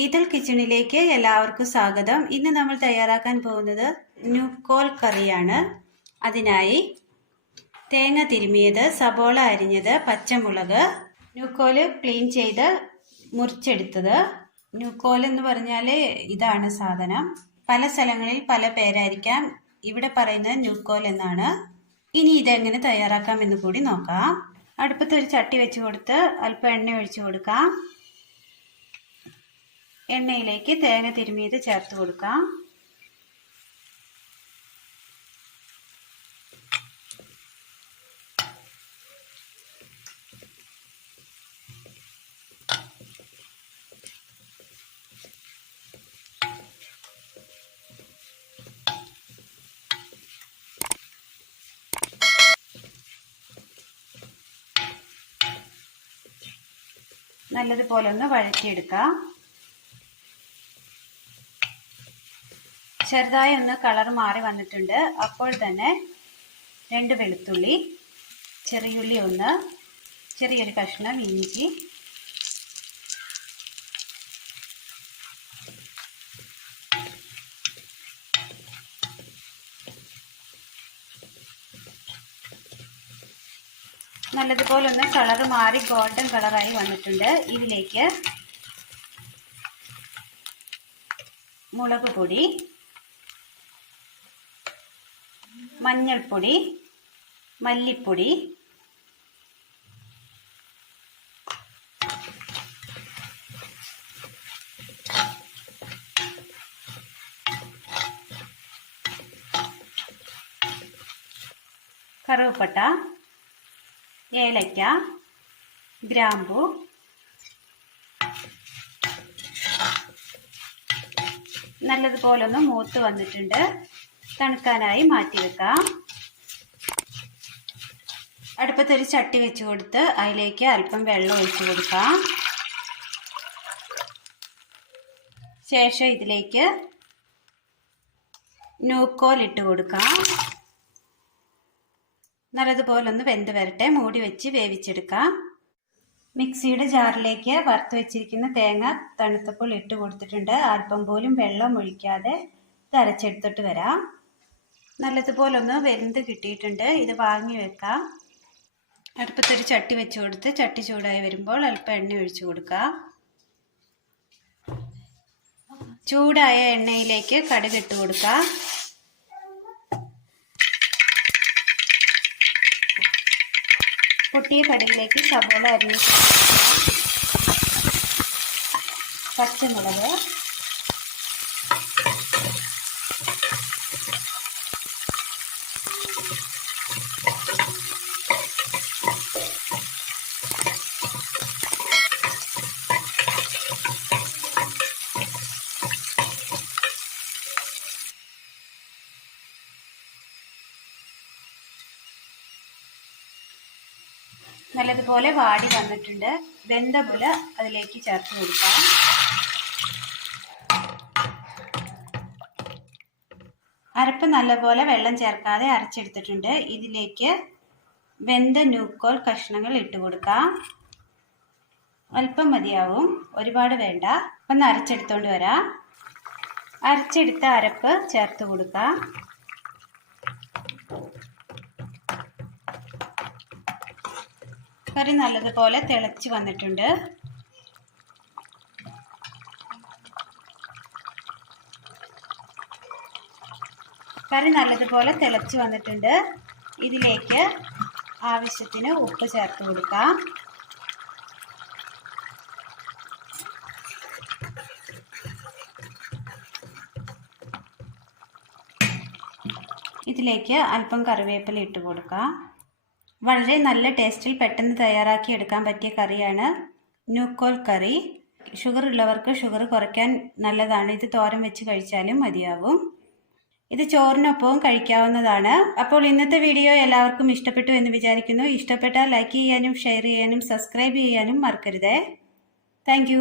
Ethyl കിച്ചണിലേക്ക് എല്ലാവർക്കും സ്വാഗതം. ഇന്ന് നമ്മൾ തയ്യാറാക്കാൻ പോകുന്നത് ന്യൂക്കോൽ കറിയാണ്. അതിനായി തേങ്ങ തിരുമിയത്, സബോള അരിഞ്ഞത്, പച്ചമുളക്, ന്യൂക്കോല് ക്ലീൻ ചെയ്ത് മുറിച്ചെടുത്തത്. ന്യൂക്കോൽ എന്ന് പറഞ്ഞാൽ ഇതാണ് സാധനം. പല സ്ഥലങ്ങളിൽ പല പേരായിരിക്കാം. ഇവിടെ പറയുന്നത് ന്യൂക്കോൽ എന്നാണ്. ഇനി ഇതെങ്ങനെ തയ്യാറാക്കാം എന്ന് കൂടി നോക്കാം. അടുപ്പത്ത് ഒരു ചട്ടി വെച്ച് കൊടുത്ത് അല്പം എണ്ണ ഒഴിച്ചു കൊടുക്കാം. എണ്ണയിലേക്ക് തേങ്ങ തിരുമിയത് ചേർത്ത് കൊടുക്കാം. നല്ലതുപോലെ ഒന്ന് വഴറ്റിയെടുക്കാം. ചെറുതായി ഒന്ന് കളർ മാറി വന്നിട്ടുണ്ട്. അപ്പോൾ തന്നെ 2 വെളുത്തുള്ളി, ചെറിയുള്ളി ഒന്ന്, ചെറിയൊരു കഷ്ണം ഇഞ്ചി, നല്ലതുപോലെ ഒന്ന് കളർ മാറി ഗോൾഡൻ കളറായി വന്നിട്ടുണ്ട്. ഇതിലേക്ക് മുളക് പൊടി, മഞ്ഞൾപ്പൊടി, മല്ലിപ്പൊടി, കറുവപ്പട്ട, ഏലക്ക, ഗ്രാമ്പു, നല്ലതുപോലെ ഒന്ന് മൂത്ത് വന്നിട്ടുണ്ട്. തണുക്കാനായി മാറ്റി വെക്കാം. അടുപ്പത്തൊരു ചട്ടി വെച്ച് കൊടുത്ത് അതിലേക്ക് അല്പം വെള്ളം ഒഴിച്ചു കൊടുക്കാം. ശേഷം ഇതിലേക്ക് ന്യൂക്കോൽ ഇട്ട് കൊടുക്കാം. നല്ലതുപോലെ ഒന്ന് വെന്ത് വരട്ടെ. മൂടി വെച്ച് വേവിച്ചെടുക്കാം. മിക്സിയുടെ ജാറിലേക്ക് വറുത്ത് വെച്ചിരിക്കുന്ന തേങ്ങ തണുത്തപ്പോൾ ഇട്ട് കൊടുത്തിട്ടുണ്ട്. അല്പം പോലും വെള്ളം ഒഴിക്കാതെ ഇത് അരച്ചെടുത്തിട്ട് വരാം. നല്ലതുപോലെ ഒന്ന് വെന്ത് കിട്ടിയിട്ടുണ്ട്. ഇത് വാങ്ങി വെക്കാം. അടുപ്പത്തൊരു ചട്ടി വെച്ച് കൊടുത്ത് ചട്ടി ചൂടായി വരുമ്പോൾ അല്പം എണ്ണ ഒഴിച്ചു കൊടുക്കാം. ചൂടായ എണ്ണയിലേക്ക് കടുക് ഇട്ട് കൊടുക്കാം. പൊട്ടിയ കടുകിലേക്ക് സബോള അരിഞ്ഞ്, പച്ചമുളക്, നല്ലതുപോലെ വാടി വന്നിട്ടുണ്ട്. വെന്ത മുല അതിലേക്ക് ചേർത്ത് കൊടുക്കാം. അരപ്പ് നല്ലപോലെ വെള്ളം ചേർക്കാതെ അരച്ചെടുത്തിട്ടുണ്ട്. ഇതിലേക്ക് വെന്ത ന്യൂക്കോൽ കഷ്ണങ്ങൾ ഇട്ട് കൊടുക്കാം. അല്പം മതിയാവും, ഒരുപാട് വേണ്ട. ഒന്ന് അരച്ചെടുത്തോണ്ട് വരാം. അരച്ചെടുത്ത അരപ്പ് ചേർത്ത് കൊടുക്കാം. കറി നല്ലതുപോലെ തിളച്ച് വന്നിട്ടുണ്ട്. കറി നല്ലതുപോലെ തിളച്ച് വന്നിട്ടുണ്ട്. ഇതിലേക്ക് ആവശ്യത്തിന് ഉപ്പ് ചേർത്ത് കൊടുക്കാം. ഇതിലേക്ക് അല്പം കറിവേപ്പില ഇട്ട് കൊടുക്കാം. വളരെ നല്ല ടേസ്റ്റിൽ പെട്ടെന്ന് തയ്യാറാക്കി എടുക്കാൻ പറ്റിയ കറിയാണ് ന്യൂക്കോൽ കറി. ഷുഗർ ഉള്ളവർക്ക് ഷുഗർ കുറയ്ക്കാൻ നല്ലതാണ്. ഇത് തോരൻ വെച്ച് കഴിച്ചാലും മതിയാവും. ഇത് ചോറിനൊപ്പവും കഴിക്കാവുന്നതാണ്. അപ്പോൾ ഇന്നത്തെ വീഡിയോ എല്ലാവർക്കും ഇഷ്ടപ്പെട്ടു എന്ന് വിചാരിക്കുന്നു. ഇഷ്ടപ്പെട്ടാൽ ലൈക്ക് ചെയ്യാനും ഷെയർ ചെയ്യാനും സബ്സ്ക്രൈബ് ചെയ്യാനും മറക്കരുതേ. താങ്ക്